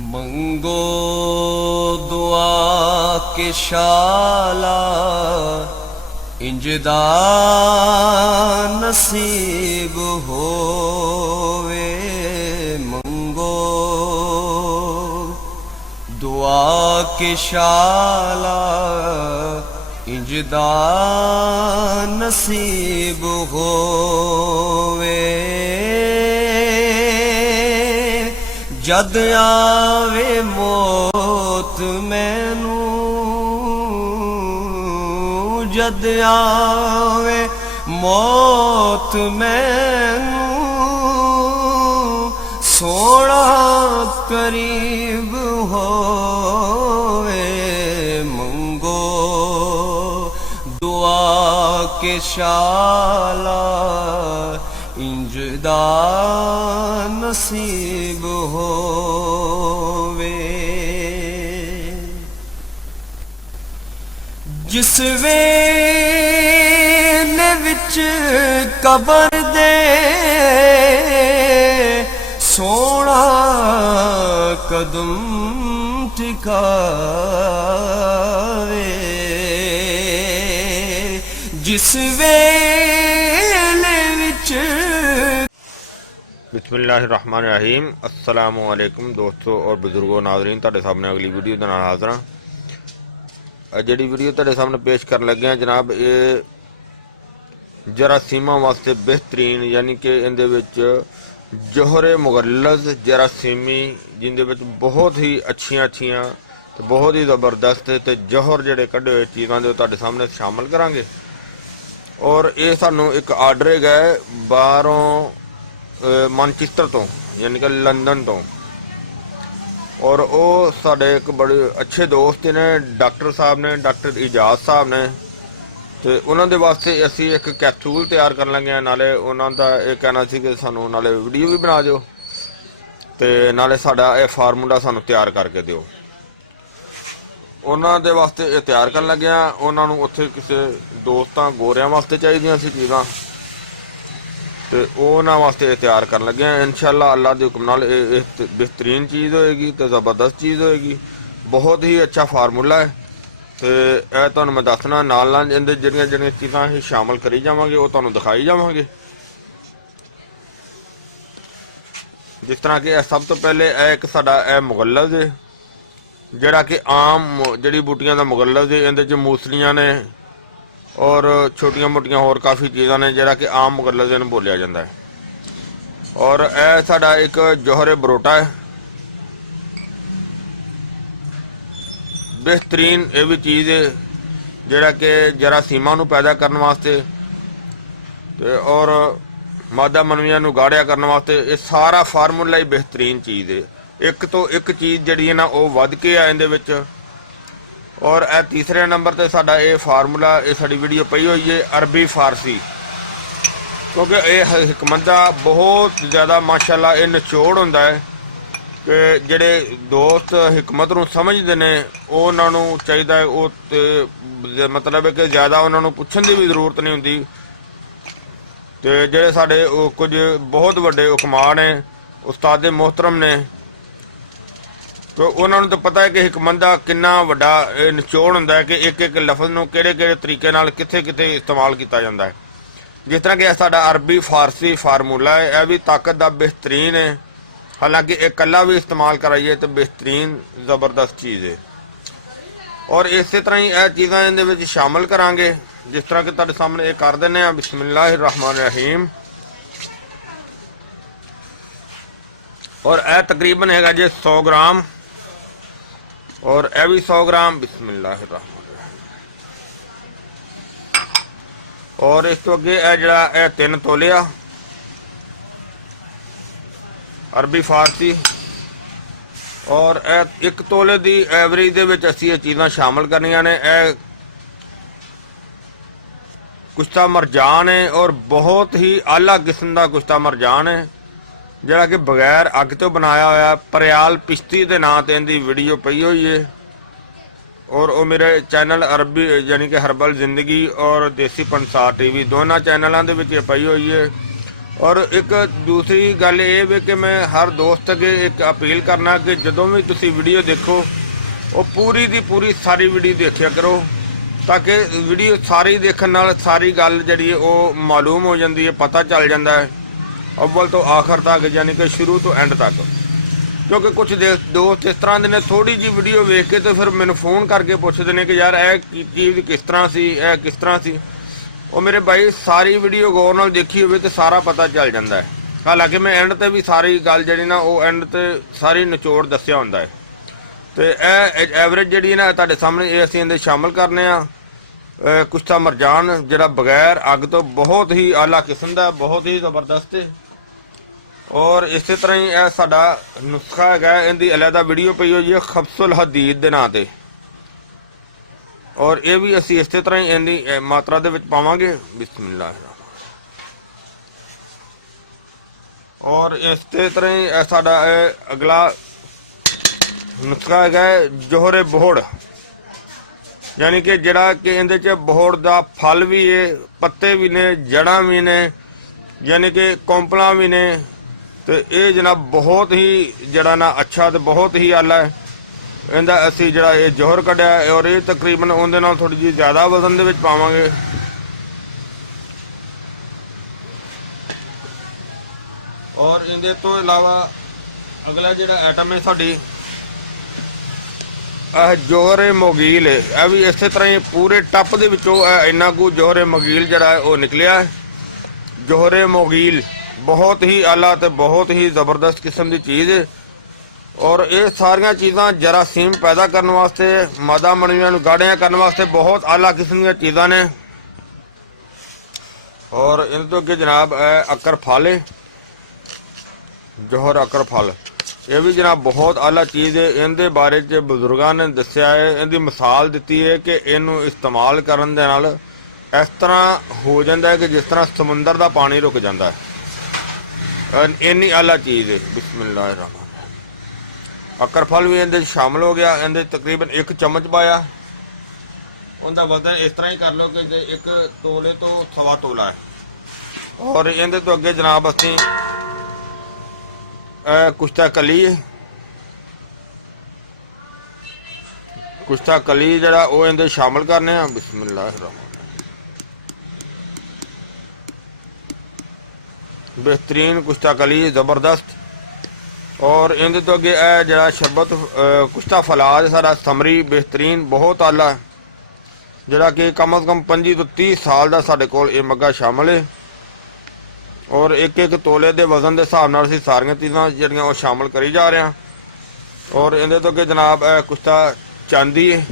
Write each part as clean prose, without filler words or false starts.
मंगो दुआ के शाला इंजदा नसीब होवे। मंगो दुआ के शाला इंजदा नसीब होवे। जद आवे मौत मैनू, जद आवे मौत मैनू, सोना करीब होवे। मंगो दुआ के शाला इंजदा नसीब होवे। जिस वेले विच कबर दे सोना कदम टिकावे। जिस वेले विच बिस्मिल्लाहिर्रहमानिर्रहीम। अस्सलामु अलैकुम दोस्तों और बुजुर्गों नाज़रीन, तुहाडे सामने अगली वीडियो दे नाल हाज़र हां। जिहड़ी वीडियो तुहाडे सामने पेश करन लगे हां जनाब, ये जरासीमां वास्ते बेहतरीन यानी कि इहदे विच जोहरे मुगल्लज़ जरासीमी जिंदे विच बहुत ही अच्छियां ते बहुत ही ज़बरदस्त ते जोहर जिहड़े कढे होए चीज़ां दे तुहाडे सामने शामिल करांगे। और ये सानू एक आर्डर है बाहरों मानचेस्टर तो यानी कि लंदन तो, और वो साढ़े एक बड़े अच्छे दोस्त ने डॉक्टर साहब ने, डॉक्टर इजाज साहब ने, तो उन्होंने वास्ते असी एक कैप्सूल तैयार कर लगे हैं। नाले उन्होंने ये कहना सी कि सानू नाले वीडियो भी बना दो तो नाले साडा ये फार्मूला सानू तैयार करके दिओ। उन्होंने वास्ते ये तैयार कर लगे हैं। उन्होंने उत्थे किसी दोस्तां गोरियां वास्ते चाहिए सी चीज़ां, तो उन्होंने वास्ते तैयार कर लगे हैं। इंशाअल्लाह अल्लाह के हुक्म नाल बेहतरीन चीज़ होएगी तो ज़बरदस्त चीज़ होएगी। बहुत ही अच्छा फार्मूला है। तो यह तुहानू मैं दसना नाल नाल इहदे जिहड़ियां जिहड़ियां चीज़ां असीं शामिल करी जावांगे वो तुहानू दिखाई जावांगे। जिस तरह कि सब तो पहले एक साडा मुगल्लज़ है जिहड़ा कि आम जड़ी बूटियां दा मुगल्लज़ है। इहदे च मूसलियां ने और छोटियां मोटियां होर काफ़ी चीज़ां ने जिहड़ा कि आम मुगल्लज़ इहनूं बोलिया जाता है। और यह साडा एक जोहरे बरोटा है, बेहतरीन ये भी चीज़ है जिहड़ा कि जरासीमां नूं पैदा करने वास्ते और मादा मनवियां नूं गाढ़िया करने वास्ते ये सारा फार्मूला ही बेहतरीन चीज़ है। एक तो एक चीज़ जिहड़ी है ना वो वध के आ इहदे विच। और यह तीसरे नंबर पर साडा ये फार्मूला ये साडी वीडियो पई हुई है अरबी फारसी, क्योंकि ये हिकमत दा बहुत ज़्यादा माशाअल्लाह ये निचोड़ हुंदा है कि जिहड़े दोस्त हिकमत नूं समझदे ने उन्हां नूं चाहीदा है वो मतलब है कि ज़्यादा उन्हां नूं पुछण दी भी जरूरत नहीं हुंदी। तो जिहड़े साडे कुछ बहुत वड्डे हुकमा ने, उस्ताद मोहतरम ने, तो उन्होंने तो पता है कि हिकमत का कितना वड्डा निचोड़ हुंदा है कि एक एक लफज नूं किहड़े तरीके नाल कित्थे कित्थे इस्तेमाल किया जाता है। जिस तरह कि साडा अरबी फारसी फार्मूला है, यह भी ताकत का बेहतरीन है। हालांकि एक कला भी इस्तेमाल कराइए तो बेहतरीन ज़बरदस्त चीज़ है। और इस तरह ही यह चीज़ां इहदे विच शामिल करांगे जिस तरह कि तुहाडे सामने ये कर दिंदे आ। बिस्मिल्लाहिर्रहमानिर्रहीम। और यह तकरीबन है जी 100 ग्राम और यह भी 100 ग्राम। बिस्मिल्लाहिर्रहमानिर्रहीम। और इस तो अगे यह जिहड़ा 3 तोलिया अरबी फारसी और 1 तोले की एवरेज दे विच असीं ये चीज़ां शामिल करनियां ने। कुश्ता मरजान है और बहुत ही आला किस्म का कुश्ता मरजान है जिहड़ा कि बगैर अग तो बनाया होया परयाल पिश्ती के नाम से इहदी वीडियो पई हुई है। और वो मेरे चैनल अरबी यानी कि हरबल जिंदगी और देसी पंसार टीवी दोनों चैनलों के पई हुई है। और एक दूसरी गल ये भी कि मैं हर दोस्त अगे एक अपील करना कि जदों भी तुसी वीडियो देखो वो पूरी दी पूरी सारी वीडियो देखिया करो, ताकि वीडियो सारी देखने नाल सारी गल जिहड़ी वो मालूम हो जाती है, पता चल जाता है अव्वल तो आखिर तक, यानी कि शुरू तो एंड तक। क्योंकि कुछ दोस्त इस तरह के ने थोड़ी जी वीडियो वेख के तो फिर मैंने फोन करके पूछते हैं कि यार यह चीज़ किस तरह सी, यह किस तरह सी। वो मेरे भाई सारी वीडियो गौर नाल देखी हो तो सारा पता चल जाता है। हालांकि मैं एंड ते भी सारी गल जी ना वो एंड ते सारी निचोड़ दसिया होंदा है। तो यह एवरेज जी ना तुहाडे सामने ये असीं इहदे शामिल करने कुश्ता मरजान जिहड़ा बगैर अग तो बहुत ही आला किस्म का, बहुत ही जबरदस्त है। और इस तरह ही यह साडा नुस्खा है, इनकी अलहदा वीडियो पई हुई है खब्सुल हदीद के नाम से। और ये भी असी इस तरह ही इनकी मात्रा दे विच पावांगे। बिस्मिल्लाह। और इस तरह ही साडा अगला नुस्खा है जोहरे बोहड़, यानी कि जिहड़ा कि इहदे च बोहड़ दा फल भी है, पत्ते भी ने, जड़ा भी ने, यानी कि कौंपलां भी ने। तो ये जनाब बहुत ही जड़ा ना अच्छा तो बहुत ही आला है। इहदा असी जड़ा ये जोहर कढ़िया और ये तकरीबन उहदे नाल थोड़ी जी ज़्यादा वजन दे विच पावांगे। और इहदे तो इलावा अगला जिहड़ा आइटम है साडी जोहरे मोगील है। यह भी इस तरह ही पूरे टप दे विचों इन्ना कु जोहरे मोगील जड़ा है वो निकलिया है। जोहरे मोगील बहुत ही आला तो बहुत ही ज़बरदस्त किस्म की चीज़ है। और ये सारिया चीज़ां जरासीम पैदा करने वास्ते, मादा मणियां नूं गाढ़ियां करने वास्ते बहुत आला किस्म दी चीज़ां ने। और इन तो अगे जनाब अकर फल है, जोहर अकर फल, ये भी जनाब बहुत आला चीज़ है। इनके बारे च बजुर्गों ने दस्या है, इनकी मिसाल दी है कि इनू इस्तेमाल करन दे नाल इस तरह हो जाता है कि जिस तरह समुंदर का पानी रुक जाता है, इन्नी आला चीज़ है। बिस्मिल्लाह। अकर फल भी इहदे शामिल हो गया। इहदे तकरीबन 1 चम्मच पाया। उनका वजन इस तरह ही कर लो कि 1 तोले तो 1.25 तोला है। और इहदे तो अगे जनाब असीं कुश्ता कली है, कुश्ता कली जरा वो इहदे शामिल करने। बिस्मिल्लाह। बेहतरीन कुश्ता कली ज़बरदस्त। और इनके तो अगे जरा शरबत कुश्ता फलाद सारा समरी बेहतरीन बहुत आला है, जरा कि कम अज़ कम 25 तो 30 साल का साढ़े कोल ये मग्गा शामिल है। और 1-1 तोले के वजन के हिसाब नाल असीं सारियां चीज़ां जिहड़ियां वो शामिल करी जा रहे हैं। और इनके तो अगे जनाब कुश्ता चांदी है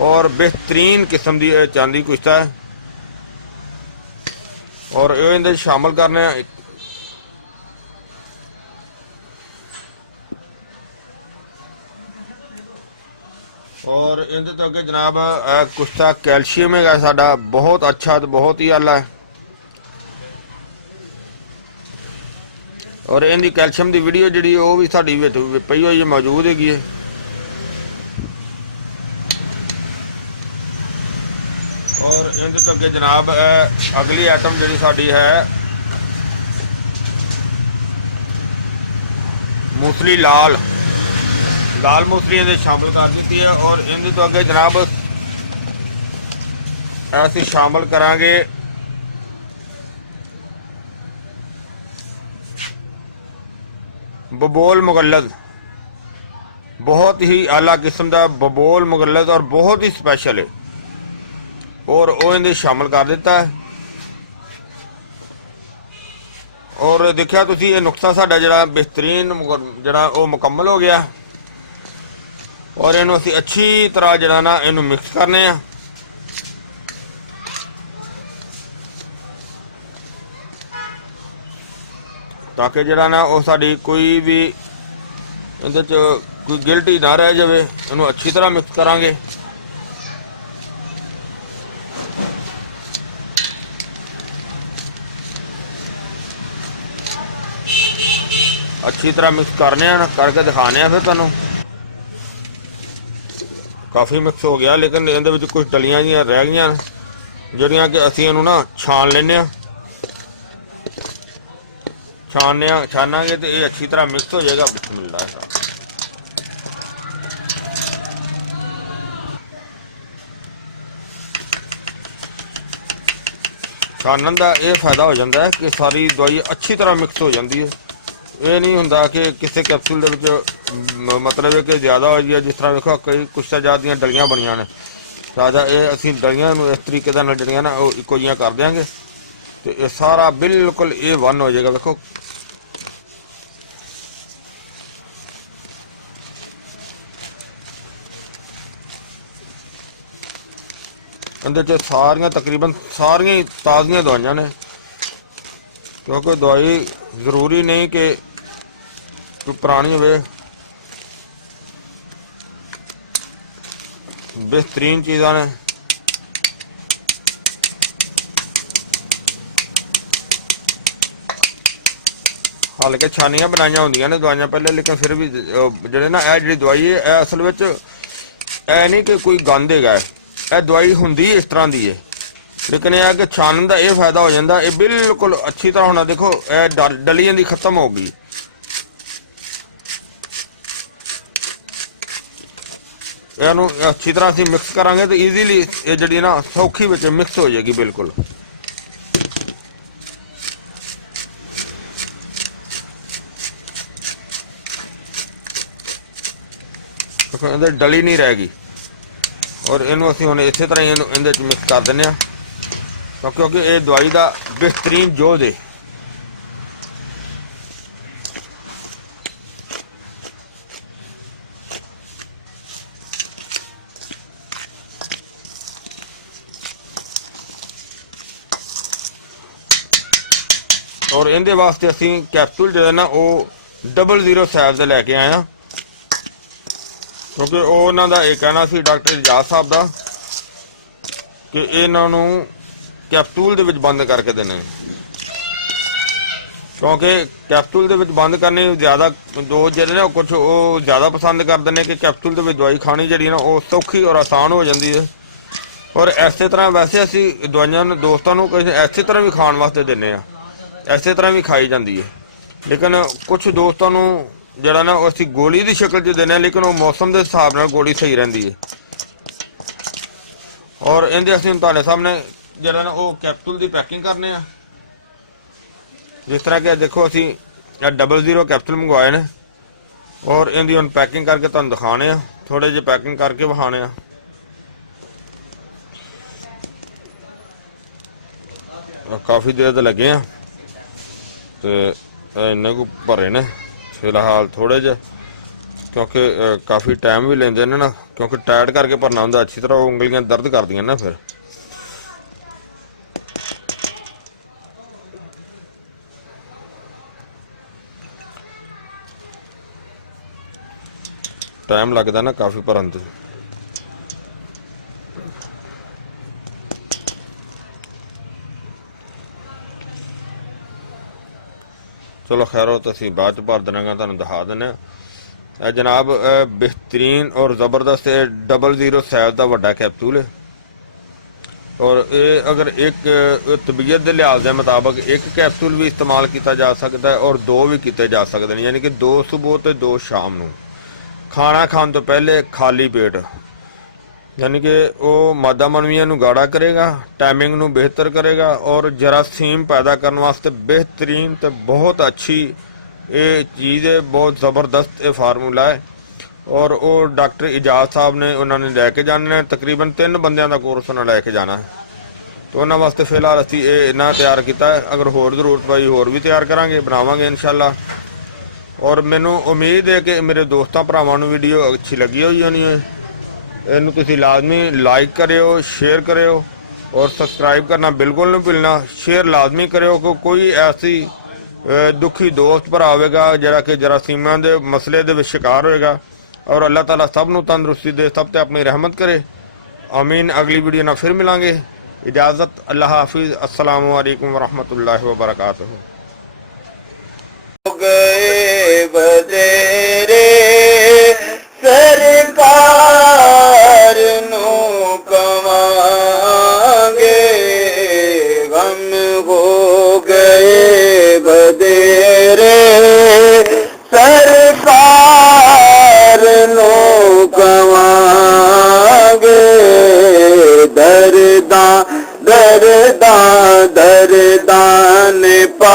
और बेहतरीन किस्म की चांदी कुश्ता है। और ये इनके शामिल करने। और इनके तो अगे जनाब कुश्ता कैल्शियम है साडा बहुत अच्छा तो बहुत ही आला है। और इनकी कैल्शियम की वीडियो जी वो भी साड़ी पई हुई है, मौजूद हैगी है। और इनके तो अगे जनाब अगली आइटम जी साड़ी है मूसली लाल, लाल मूसली इन्हें शामिल कर दी है। और इनके तो अगे जनाब ऐसी शामिल करांगे बबोल मुगल्लद, बहुत ही आला किस्म का बबोल मुगल्लद और बहुत ही स्पैशल है। और वो इन्हें शामिल कर दिता है। और देखिया तुसी ये नुस्खा साडा जड़ा बेहतरीन जड़ा वो मुकम्मल हो गया। और इनू असी अच्छी तरह जड़ा ना इनू मिक्स करने हैं। ताकि जड़ा ना वो साड़ी कोई भी इहदे च कोई गिल्टी ना रह जाए। इनू अच्छी तरह मिक्स करांगे। अच्छी तरह मिक्स करने करके दिखाने फिर तुहानू। काफ़ी मिक्स हो गया, लेकिन इहदे विच कुछ डलियां जिहियां रह गईयां जिहड़ियां कि असीं इहनू ना छान लैने। छानांगे तो ये अच्छी तरह मिक्स हो जाएगा। बिस्मिल्लाह। छानन का यह फायदा हो जाता है कि सारी दवाई अच्छी तरह मिक्स हो जाती है। ये नहीं होंदा कि किसी कैप्सूल मतलब है कि ज़्यादा हो जाए। जिस तरह देखो कई कुछ ज़्यादा दी डलियाँ बनिया ने, राजा ये असी डलियाँ इस तरीके जड़ियाँ ना इको जियां कर देंगे तो ये सारा बिल्कुल ये वन हो जाएगा। देखो अंदर सारियां तकरीबन सारियां ताज़ियां दवाइयां ने, क्योंकि दवाई जरूरी नहीं कि कोई पुरानी हो। बेहतरीन चीज़ा ने। हालांकि छानियां बनाई होंदियां ने दवाइयां पहले, लेकिन फिर भी जेडे ना यह जी दवाई है यह असल में यह नहीं कि कोई गंद है, यह दवाई होंदी इस तरह की है। लेकिन यह है कि छानन का यह फायदा हो जाता है, ये बिल्कुल अच्छी तरह होना। देखो यह डलियां दी खत्म हो गई। ਇਹਨੂੰ अच्छी तरह ਅਸੀਂ मिक्स करांगे तो ईजीली ये जी ना सौखी ਵਿੱਚ मिक्स हो जाएगी बिल्कुल। ਇਹਦੇ ਡਲੀ नहीं रहेगी और ਇਹਨੂੰ ਅਸੀਂ ਹੁਣ ਇਸੇ ਤਰ੍ਹਾਂ ਹੀ ਇਹਨੂੰ ਇਹਦੇ ਵਿੱਚ ਮਿਕਸ ਕਰ ਦਿੰਨੇ ਆ, क्योंकि ये दवाई का बेहतरीन जोध है। और इनके वास्ते असी कैप्सूल जो है ना वो 00 साइज के लैके आए हैं, क्योंकि उन्होंने ये कहना सी डॉक्टर एजाज साहब का कि इन्हों कैप्सूल दे विच बंद करके देने, क्योंकि कैप्सूल दे विच बंद करने ज़्यादा दो जिहड़े ना कुछ वो ज़्यादा पसंद करते हैं कि कैप्सूल दे विच दवाई खानी जी ना वो सौखी और आसान हो जाती है। और इस तरह वैसे असी दवाइयां दोस्तों को इस तरह भी खाने वास्ते देने आ, इस तरह भी खाई जाती है। लेकिन कुछ दोस्तों जरा ना असी गोली की शक्ल च देने, लेकिन वो मौसम के हिसाब नाल गोली सही रही है। और इनके असीं तुहाडे सामने जरा ना वो कैप्सूल की पैकिंग करने आ। जिस तरह के देखो असी 00 कैप्सूल मंगवाए ने और इनकी हुण पैकिंग करके तुहानूं दिखाने आ, थोड़े जे पैकिंग करके विखाने आ। काफ़ी देर तो लगे हैं तो इन्ने को भरे ने फिलहाल थोड़े जे, क्योंकि काफ़ी टाइम भी लेंदे ने ना, क्योंकि टाइट करके भरना होंदा अच्छी तरह, वो उंगलियां दर्द कर दियां ना फिर। टाइम लगता ना काफ़ी भरन ते। चलो खैर हो तो असी बाद भर देना, तुहानूं दिखा देने। जनाब बेहतरीन और ज़बरदस्त 00 साइज का वड्डा कैप्सूल है। और ये अगर एक तबीयत के लिहाज के मुताबिक एक कैप्सूल भी इस्तेमाल किया जा सकता है और 2 भी किए जा सकते हैं, यानी कि 2 सुबह तो 2 शाम को खाना खाने तो पहले खाली पेट, यानी कि वो मादा मनवियां नूं गाढ़ा करेगा, टाइमिंग नूं बेहतर करेगा और जरासीम पैदा करने वास्ते बेहतरीन तो बहुत अच्छी ये चीज़ है, बहुत ज़बरदस्त ये फार्मूला है। और वो डॉक्टर एजाज साहब ने उन्होंने लैके जाने, तकरीबन 3 बंदियां का कोर्स उन्होंने लैके जाना है, तो उन्होंने वास्ते फिलहाल असी ये इन्ना तैयार किया है। अगर होर जरूरत पई होर भी तैयार करांगे, बनावांगे इंशाअल्लाह। और मैनू उम्मीद है कि मेरे दोस्तों भरावां नूं वीडियो अच्छी लगी हुई होनी है। इनू तुसीं लाजमी लाइक करियो, शेयर करियो और सबसक्राइब करना बिल्कुल नहीं भूलना। शेयर लाजमी करियो कि कोई ऐसी दुखी दोस्त भरा होगा जिहड़ा कि जरासीमां दे मसले दे विच शिकार होएगा। और अल्लाह ताला सब नूं तंदुरुस्ती दे, सब ते अपनी रहमत करे। आमीन। अगली वीडियो ना फिर मिलांगे। इजाज़त, अल्लाह हाफिज़। अस्सलामु अलैकुम वरहमतुल्लाहि वबरकातुहू। गए बतेरे सरकार नू कमांगे, गम हो गए बतेरे दरदा दरदा दरदा ने पा